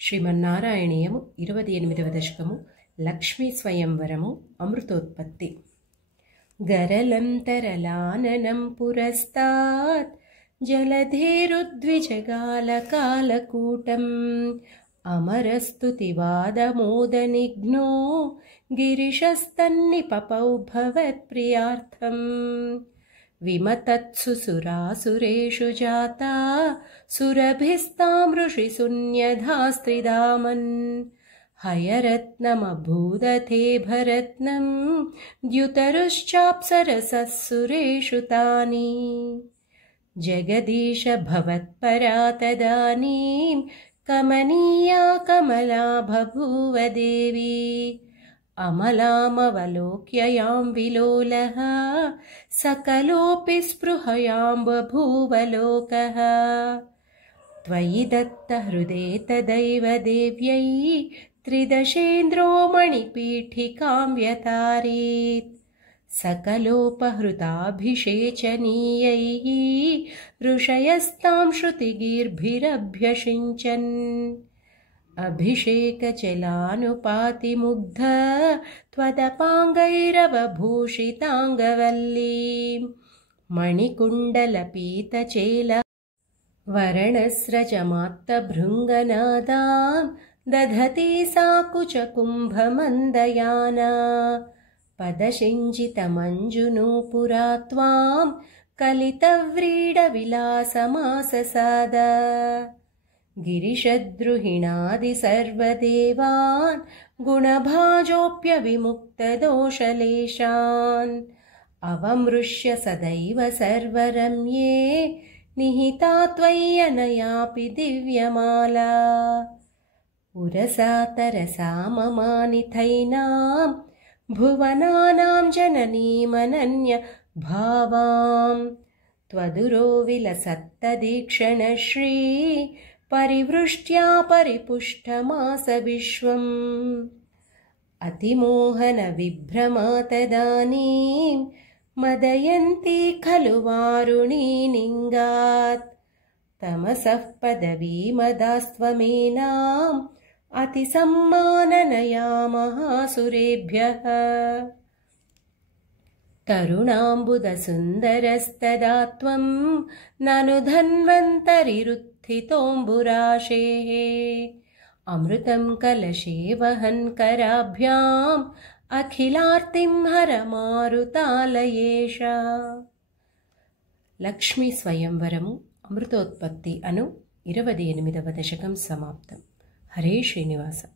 శ్రీమన్నారాయణీయము 28వ దశకము లక్ష్మీ స్వయంవరము అమృతోత్పత్తి. గరలం తరలాననం పురస్తాత్ జలధేరుద్విజగాలకాలకూటం అమరస్తుతివాదమోదనిఘ్నో గిరిశస్తన్నిపపౌ భవత్ప్రియార్థం. విమతత్సు సురాసురేషు జాతా సురభిస్తాం ఋషిశూన్యధాస్త్రిదామన్. హయరత్నమభూదతే భరత్నం ద్యుతరుశ్చాప్సరసస్సురేషు తాని. జగదీశ భవత్పరా తదానీం కమనీయా కమలా బభూవ దేవి. అమలామవలోక్య యాం విలోలః సకలోపి స్పృహయాం బభూవ లోకః. త్వయి దత్తహృదే తదైవ దేవ్యై త్రిదశేంద్రో మణిపీఠికాం వ్యతారేత్. సకలోపహృతాభిషేచనీయైః ఋషయస్తాం శృతిగీర్భిరభ్యషించన్. అభిషేకచలానుపాతిముగ్ధ త్వదపాంగైరవభూషితాంగవల్లీం. మణికుండలపీతచేల వరణస్రజమాత్తభృంగనాదాం దధతి సా కుచకుంభమందయానా. పదశింజితమంజునూపురా త్వాం కలితవ్రీడవిలాసమాససాద. గిరిశద్రుహిణాది సర్వదేవాన్ గుణభాజోప్యవిముక్తదోషలేశాన్. అవమృశ్య సదైవ సర్వరమ్యే నిహితా త్వయ్యనయాపి దివ్యమాలా. ఉరసా తరసా మమానిథైనాం భువనానాం జననీమనన్య భావాం. త్వదురో విలసత్తదీక్షణశ్రీ పరివృష్ట్యా పరిపుష్టమాస విశ్వం. అతిమోహన విభ్రమా తదానీం మదయంతి ఖలు వారుణీ నింగాత్. తమసః పదవీమదాస్త్వమేనాం అతిసమ్మాననయా మహాసురేభ్యః. తరుణాంబుదసుందరస్తదా త్వం నను ధన్వంతరిరుత్థితోంబురాశేః. అమృతం కలశే వహన్ కరాభ్యాం అఖిలార్తిం హర మారుతాలయేష. లక్ష్మీ స్వయంవరము అమృతోత్పత్తి అను 28వ దశకం సమాప్తం. హరే శ్రీనివాస.